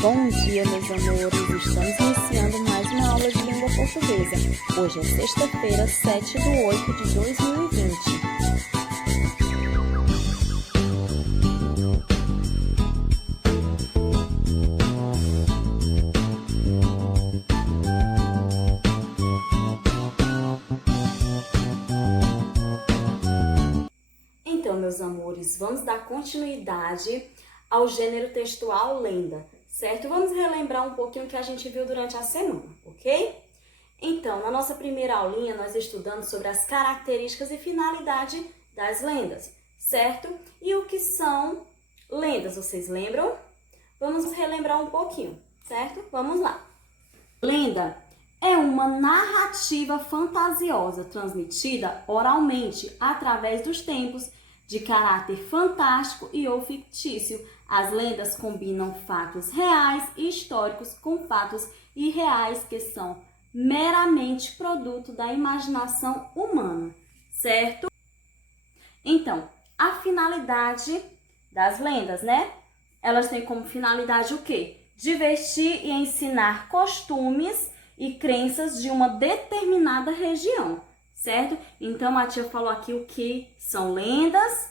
Bom dia, meus amores! Estamos iniciando mais uma aula de língua portuguesa. Hoje é sexta-feira, 7/8/2020. Então, meus amores, vamos dar continuidade ao gênero textual lenda, certo? Vamos relembrar um pouquinho o que a gente viu durante a semana, ok? Então, na nossa primeira aulinha, nós estudamos sobre as características e finalidade das lendas, certo? E o que são lendas, vocês lembram? Vamos relembrar um pouquinho, certo? Vamos lá. Lenda é uma narrativa fantasiosa transmitida oralmente através dos tempos, de caráter fantástico e ou fictício. As lendas combinam fatos reais e históricos com fatos irreais que são meramente produto da imaginação humana, certo? Então, a finalidade das lendas, né? Elas têm como finalidade o quê? Divertir e ensinar costumes e crenças de uma determinada região, certo? Então, a tia falou aqui o que são lendas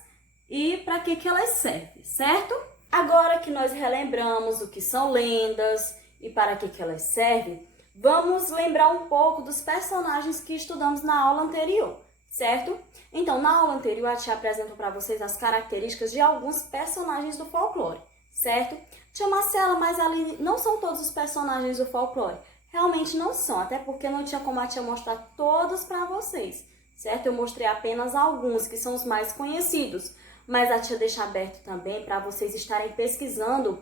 e para que elas servem, certo? Agora que nós relembramos o que são lendas e para que elas servem, vamos lembrar um pouco dos personagens que estudamos na aula anterior, certo? Então, na aula anterior, a tia apresentou para vocês as características de alguns personagens do folclore, certo? Tia Marcela, mas ali não são todos os personagens do folclore. Realmente não são, até porque não tinha como a tia mostrar todos para vocês, certo? Eu mostrei apenas alguns, que são os mais conhecidos, mas a tia deixa aberto também para vocês estarem pesquisando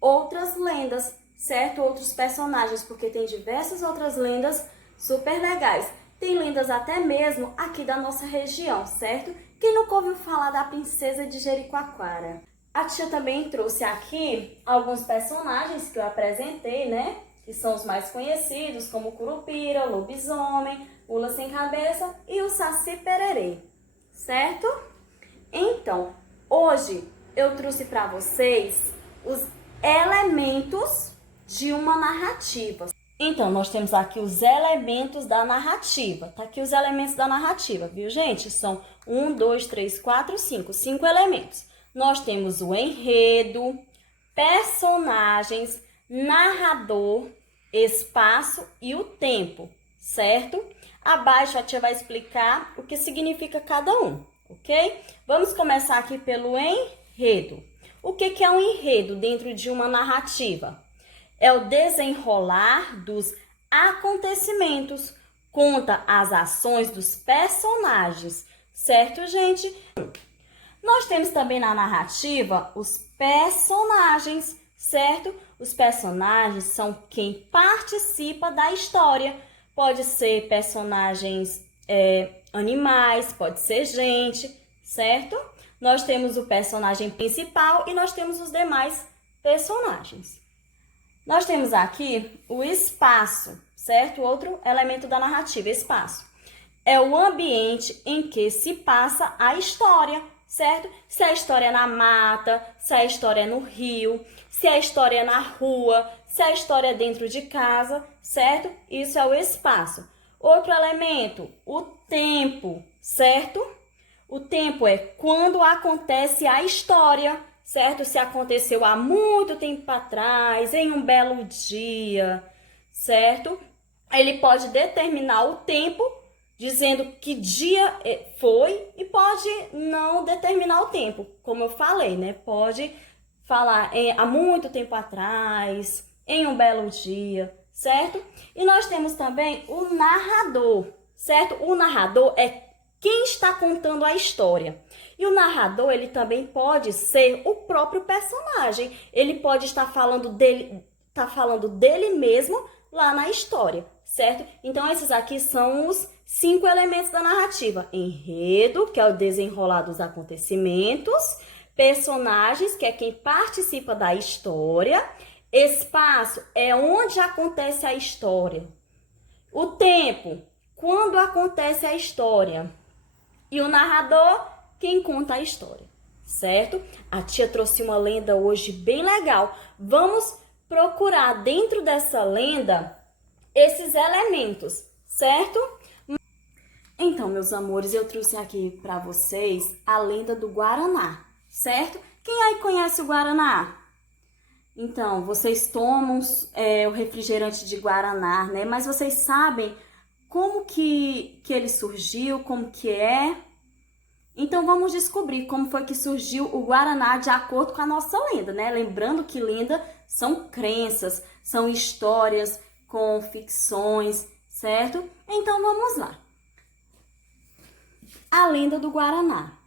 outras lendas, certo? Outros personagens, porque tem diversas outras lendas super legais. Tem lendas até mesmo aqui da nossa região, certo? Quem nunca ouviu falar da princesa de Jericoacoara? A tia também trouxe aqui alguns personagens que eu apresentei, né? Que são os mais conhecidos, como o Curupira, o Lobisomem, Mula Sem Cabeça e o Saci Pererê, certo? Então, hoje eu trouxe para vocês os elementos de uma narrativa. Então, nós temos aqui os elementos da narrativa. Tá aqui os elementos da narrativa, viu, gente? São 1, 2, 3, 4, 5. 5 elementos. Nós temos o enredo, personagens, narrador, espaço e o tempo, certo? Abaixo a tia vai explicar o que significa cada um, ok? Vamos começar aqui pelo enredo. O que é um enredo dentro de uma narrativa? É o desenrolar dos acontecimentos, conta as ações dos personagens, certo, gente? Nós temos também na narrativa os personagens, certo? Os personagens são quem participa da história. Pode ser personagens animais, pode ser gente, certo? Nós temos o personagem principal e nós temos os demais personagens. Nós temos aqui o espaço, certo? Outro elemento da narrativa, espaço. É o ambiente em que se passa a história, certo? Se a história é na mata, se a história é no rio, se a história é na rua, se a história é dentro de casa, certo? Isso é o espaço. Outro elemento, o tempo, certo? O tempo é quando acontece a história, certo? Se aconteceu há muito tempo atrás, em um belo dia, certo? Ele pode determinar o tempo, dizendo que dia foi, e pode não determinar o tempo, como eu falei, né? Pode falar há muito tempo atrás, em um belo dia, certo? E nós temos também o narrador, certo? O narrador é quem está contando a história. E o narrador, ele também pode ser o próprio personagem. Ele pode estar falando dele mesmo lá na história, certo? Então, esses aqui são os 5 elementos da narrativa. Enredo, que é o desenrolar dos acontecimentos. Personagens, que é quem participa da história. Espaço é onde acontece a história. O tempo, quando acontece a história. E o narrador, quem conta a história, certo? A tia trouxe uma lenda hoje bem legal. Vamos procurar dentro dessa lenda esses elementos, certo? Então, meus amores, eu trouxe aqui para vocês a lenda do Guaraná, certo? Quem aí conhece o Guaraná? Então, vocês tomam o refrigerante de Guaraná, né? Mas vocês sabem como que ele surgiu, como que é? Então, vamos descobrir como foi que surgiu o Guaraná de acordo com a nossa lenda, né? Lembrando que lenda são crenças, são histórias com ficções, certo? Então, vamos lá. A lenda do Guaraná.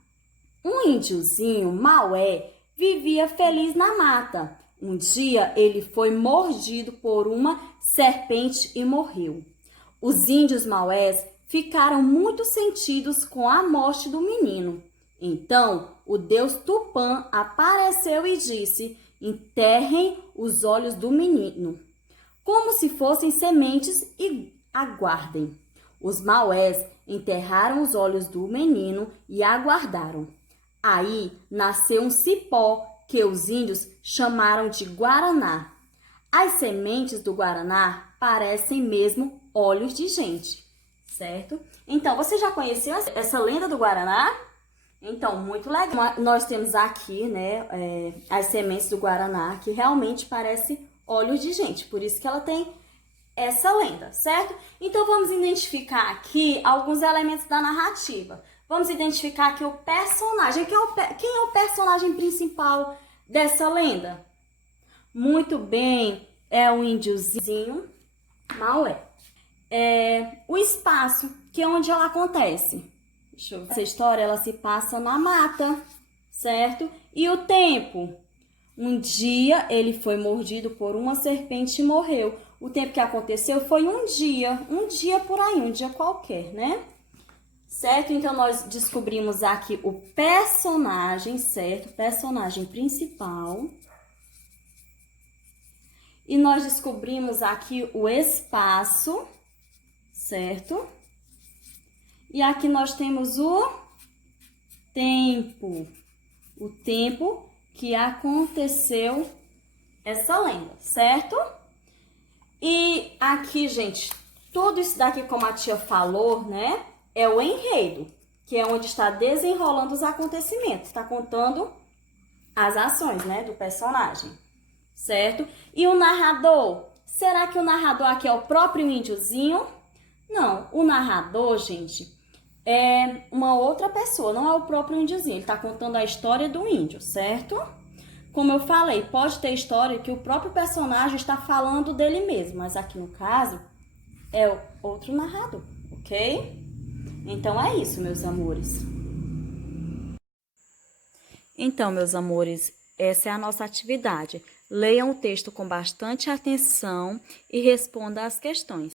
Um índiozinho, Maué, vivia feliz na mata. Um dia ele foi mordido por uma serpente e morreu. Os índios Maués ficaram muito sentidos com a morte do menino. Então o deus Tupã apareceu e disse: enterrem os olhos do menino, como se fossem sementes, e aguardem. Os Maués enterraram os olhos do menino e aguardaram. Aí nasceu um cipó que os índios chamaram de Guaraná. As sementes do Guaraná parecem mesmo olhos de gente, certo? Então, você já conheceu essa lenda do Guaraná? Então, muito legal. Nós temos aqui, né, as sementes do Guaraná que realmente parecem olhos de gente, por isso que ela tem essa lenda, certo? Então, vamos identificar aqui alguns elementos da narrativa. Vamos identificar aqui o personagem. Quem é o personagem principal dessa lenda? Muito bem, é o índiozinho Maué. O espaço, que é onde ela acontece. Deixa eu ver. Essa história, ela se passa na mata, certo? E o tempo? Um dia ele foi mordido por uma serpente e morreu. O tempo que aconteceu foi um dia por aí, um dia qualquer, né? Certo? Então, nós descobrimos aqui o personagem, certo? Personagem principal. E nós descobrimos aqui o espaço, certo? E aqui nós temos o tempo. O tempo que aconteceu essa lenda, certo? E aqui, gente, tudo isso daqui, como a tia falou, né? É o enredo, que é onde está desenrolando os acontecimentos. Está contando as ações, né, do personagem, certo? E o narrador? Será que o narrador aqui é o próprio índiozinho? Não, o narrador, gente, é uma outra pessoa, não é o próprio índiozinho. Ele está contando a história do índio, certo? Como eu falei, pode ter história que o próprio personagem está falando dele mesmo, mas aqui no caso é outro narrador, ok? Então é isso, meus amores. Então, meus amores, essa é a nossa atividade. Leiam o texto com bastante atenção e responda às questões.